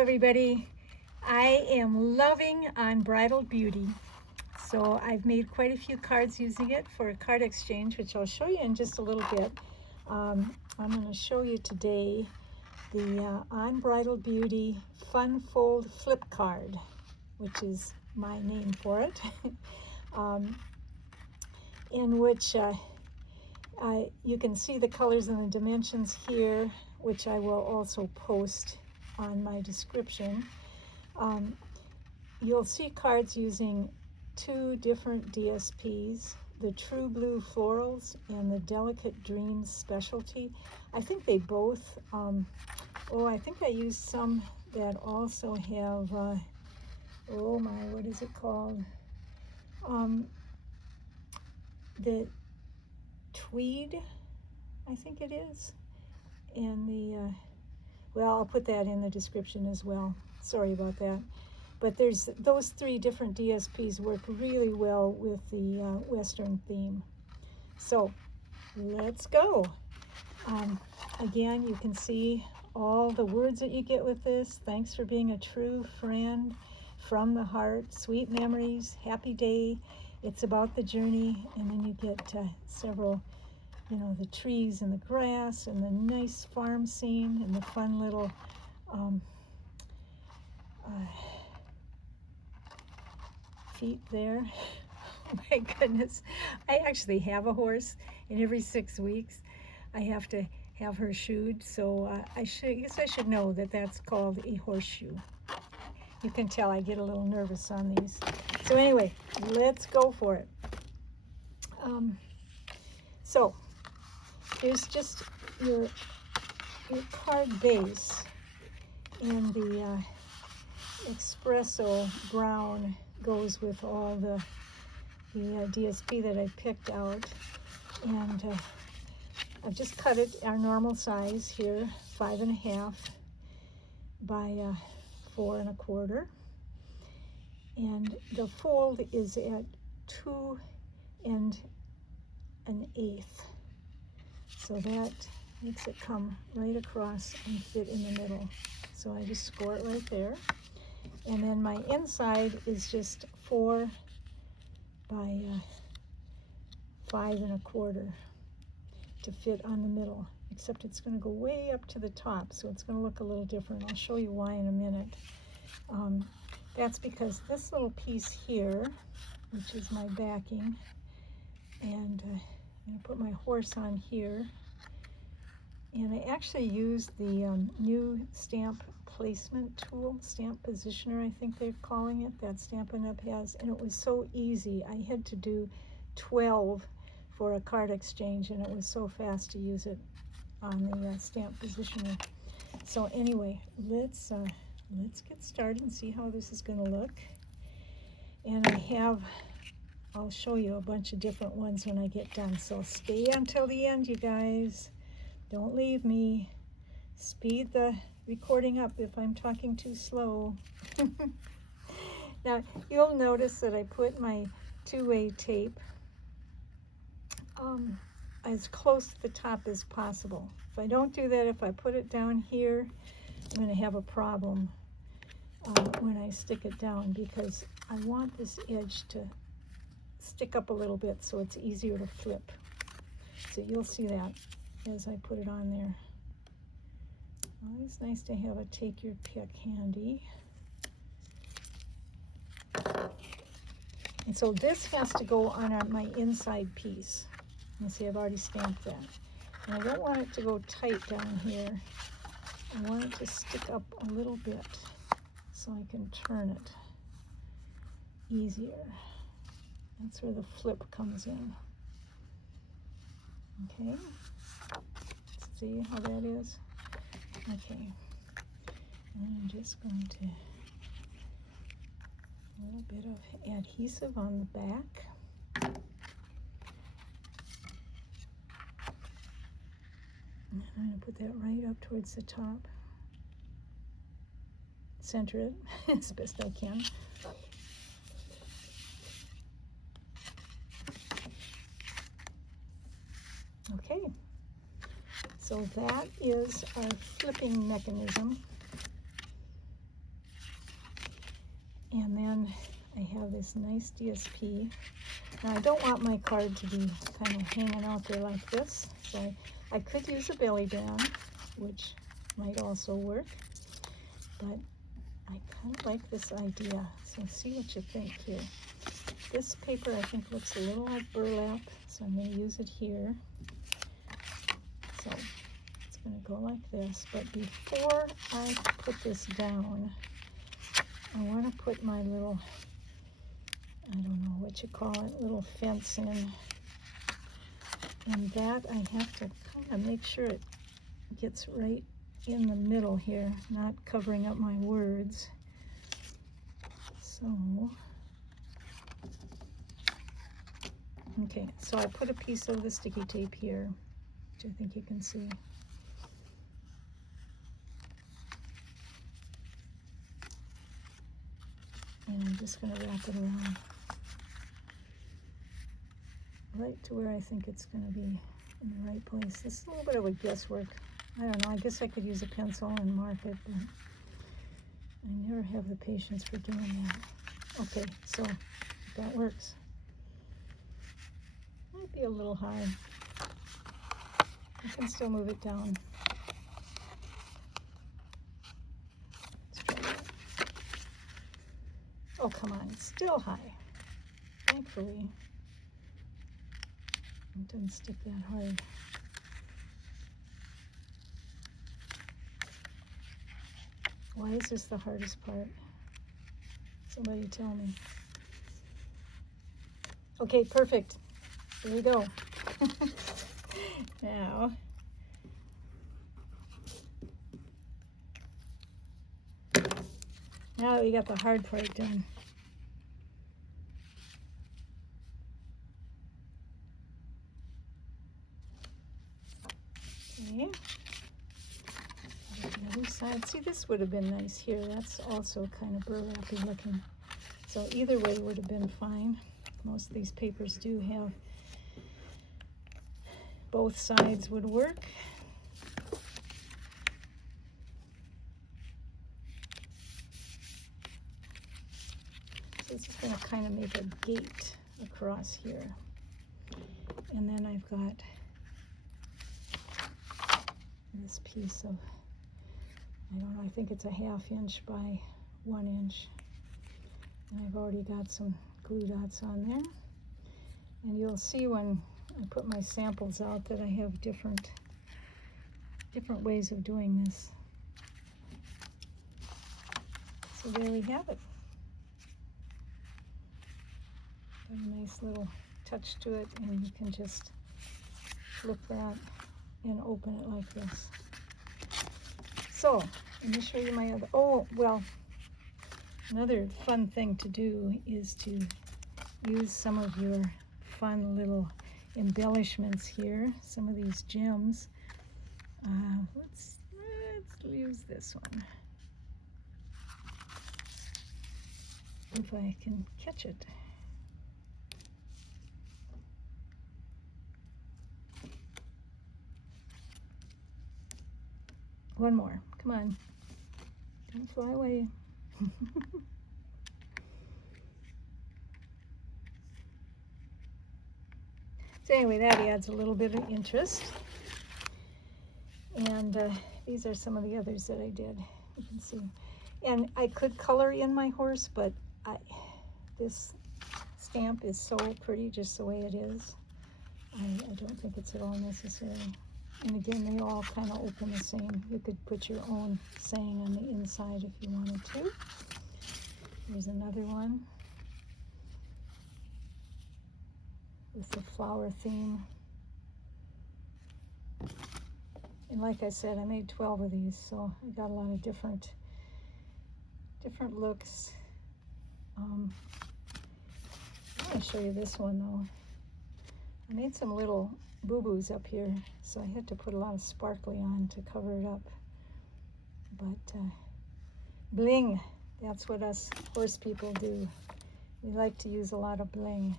everybody. I am loving Unbridled Beauty. So I've made quite a few cards using it for a card exchange, which I'll show you in just a little bit. I'm going to show you today the Unbridled Beauty Fun Fold Flip Card, which is my name for it, in which you can see the colors and the dimensions here, which I will also post on my description. You'll see cards using two different DSPs, the True Blue Florals and the Delicate Dreams Specialty. I think they both, I think I used some that also have, what is it called? The Tweed, I think it is. And the, I'll put that in the description as well. Sorry about that. But there's those three different DSPs work really well with the Western theme. So let's go. Again, you can see all the words that you get with this. Thanks for being a true friend, from the heart, sweet memories, happy day. It's about the journey, and then you get several, the trees and the grass and the nice farm scene and the fun little feet there. Oh my goodness. I actually have a horse, and every 6 weeks I have to have her shoed, so I guess I should know that that's called a horseshoe. You can tell I get a little nervous on these. So anyway, let's go for it. So here's just your card base, and the Espresso Brown goes with all the DSP that I picked out. And I've just cut it our normal size here, 5.5 by 4 1/4. And the fold is at 2 1/8. So that makes it come right across and fit in the middle. So I just score it right there. And then my inside is just 4 by 5 1/4 to fit on the middle, except it's going to go way up to the top, so it's going to look a little different. I'll show you why in a minute. That's because this little piece here, which is my backing, and I'm going to put my horse on here. And I actually used the new stamp placement tool, stamp positioner, I think they're calling it, that Stampin' Up has, and it was so easy. I had to do 12 for a card exchange, and it was so fast to use it on the stamp positioner. So anyway, let's get started and see how this is going to look. And I'll show you a bunch of different ones when I get done, so stay until the end, you guys. Don't leave me. Speed the recording up if I'm talking too slow. Now, you'll notice that I put my two-way tape as close to the top as possible. If I don't do that, if I put it down here, I'm going to have a problem when I stick it down, because I want this edge to stick up a little bit so it's easier to flip. So you'll see that as I put it on there. Always nice to have a take your pick handy. And so this has to go on my inside piece. You see, I've already stamped that. And I don't want it to go tight down here. I want it to stick up a little bit so I can turn it easier. That's where the flip comes in. Okay, let's see how that is. Okay, and I'm just going to a little bit of adhesive on the back. And I'm going to put that right up towards the top. Center it as best I can. Okay, so that is our flipping mechanism. And then I have this nice DSP. Now I don't want my card to be kind of hanging out there like this, so I could use a belly band, which might also work, but I kind of like this idea, so see what you think here. This paper I think looks a little like burlap, so I'm going to use it here. So it's going to go like this, but before I put this down, I want to put my little, I don't know what you call it, little fence in. And that I have to kind of make sure it gets right in the middle here, not covering up my words. So, okay, so I put a piece of the sticky tape here, which I think you can see. And I'm just going to wrap it around right to where I think it's going to be in the right place. This is a little bit of a guesswork. I don't know, I guess I could use a pencil and mark it, but I never have the patience for doing that. Okay, so that works. Might be a little high. I can still move it down. Let's try that. Oh, come on, it's still high. Thankfully, it doesn't stick that hard. Why is this the hardest part? Somebody tell me. Okay, perfect. Here we go. Now, that we got the hard part done. Okay. The other side. See, this would have been nice here. That's also kind of burlappy looking. So either way would have been fine. Most of these papers do have both sides would work. So it's just going to kind of make a gate across here. And then I've got this piece of, I don't know, I think it's a 1/2 inch by 1 inch. And I've already got some glue dots on there. And you'll see when I put my samples out that I have different ways of doing this. So there we have it. Got a nice little touch to it, and you can just flip that and open it like this. So let me show you my other, oh, well, another fun thing to do is to use some of your fun little embellishments here, some of these gems. Let's use this one. If I can catch it. One more, come on, don't fly away. So anyway, that adds a little bit of interest. And these are some of the others that I did, you can see. And I could color in my horse, but this stamp is so pretty just the way it is. I don't think it's at all necessary. And again, they all kind of open the same. You could put your own saying on the inside if you wanted to. Here's another one with the flower theme. And like I said, I made 12 of these, so I got a lot of different looks. I want to show you this one though. I made some little boo-boos up here, so I had to put a lot of sparkly on to cover it up. But bling, that's what us horse people do. We like to use a lot of bling.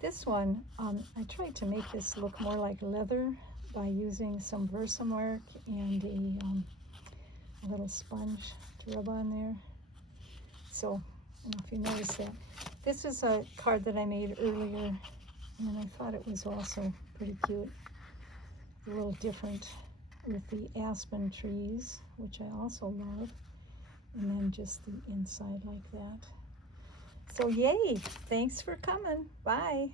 This one, I tried to make this look more like leather by using some Versamark and a little sponge to rub on there. So don't know if you noticed that. This is a card that I made earlier, and I thought it was also pretty cute. A little different with the aspen trees, which I also love. And then just the inside like that. So yay, thanks for coming. Bye.